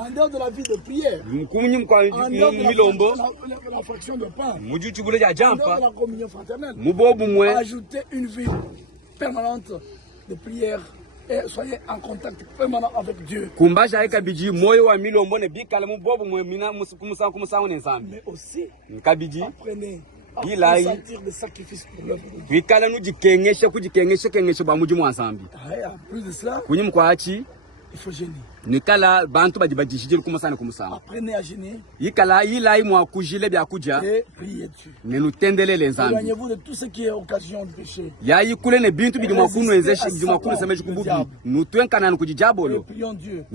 en dehors de la vie de prière, en dehors de la fraction de pain, en dehors de la communion fraternelle, ajoutez une vie permanente de prière et soyez en contact permanent avec Dieu. Mais aussi, apprenez à sentir des sacrifices pour l'œuvre de Dieu. Et en plus de cela, il faut gêner. Apprenez à gêner et priez Dieu. Éloignez-vous de tout ce qui est occasion de péché. Et prions Dieu.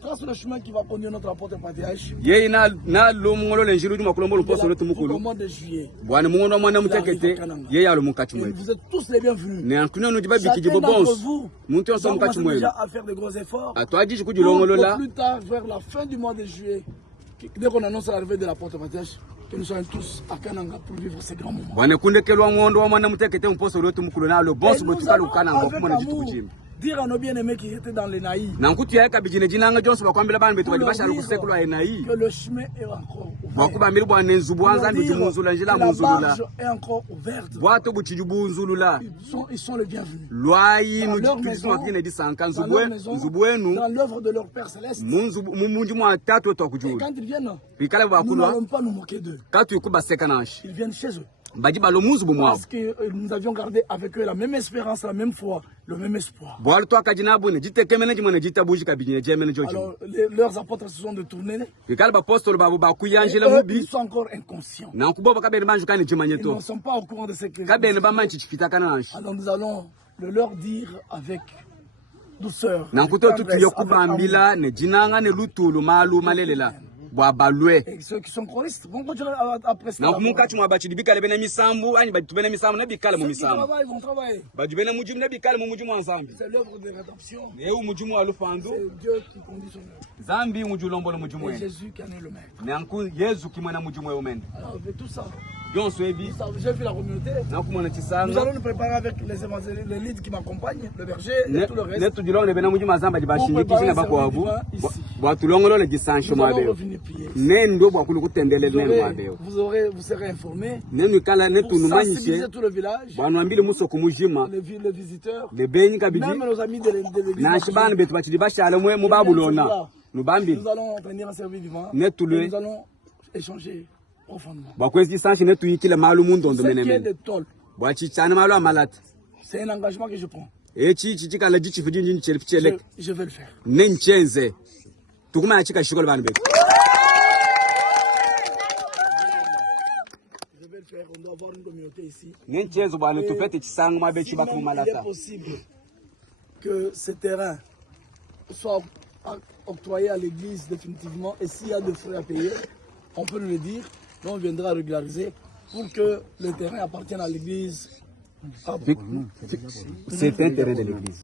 Trace le chemin qui va conduire notre apôtre patriarche. Pour le mois de juillet. Vous êtes tous les bienvenus. Chacun d'entre vous commence déjà à faire de gros efforts. Pour plus tard, vers la fin du mois de juillet, dès qu'on annonce l'arrivée de l'apôtre patriarche, que nous soyons tous à Kananga pour vivre ces grands moments. Dire à nos bien-aimés qui étaient dans les naïfs que le chemin est encore ouvert. La marge est encore ouverte. Ils sont les bienvenus. Dans leur maison, dans l'œuvre de leur Père Céleste. Et quand ils viennent, nous n'allons pas nous moquer d'eux. Ils viennent chez eux. Parce que nous avions gardé avec eux la même espérance, la même foi, le même espoir. Alors, leurs apôtres se sont détournés. Ils sont encore inconscients. Ils ne sont pas au courant de ce que... Alors nous allons le leur dire avec douceur. Et ceux qui sont choristes vont continuer à prester. Ceux qui travaillent vont travailler. C'est l'œuvre de rédemption. C'est Dieu qui conduit son œuvre. Et Jésus qui en est le maître. Alors, avec tout ça, j'ai vu la communauté. Nous allons nous préparer avec les évangélistes, les leads qui m'accompagnent, le berger et tout le reste. Pour préparer le service ici. Nous allons revenir prier. Vous serez informés. Pour sensibiliser tout le village, les visiteurs, même nos amis de l'église. Nous allons tenir un service vivant et nous allons échanger profondément. Ce qui est de tôle, c'est un engagement que je prends. Je vais le faire. On doit avoir une communauté ici. Il est possible que ce terrain soit octroyé à l'église définitivement, et s'il y a des frais à payer, on peut nous le dire, on viendra régulariser pour que le terrain appartienne à l'église. C'est un terrain de l'église.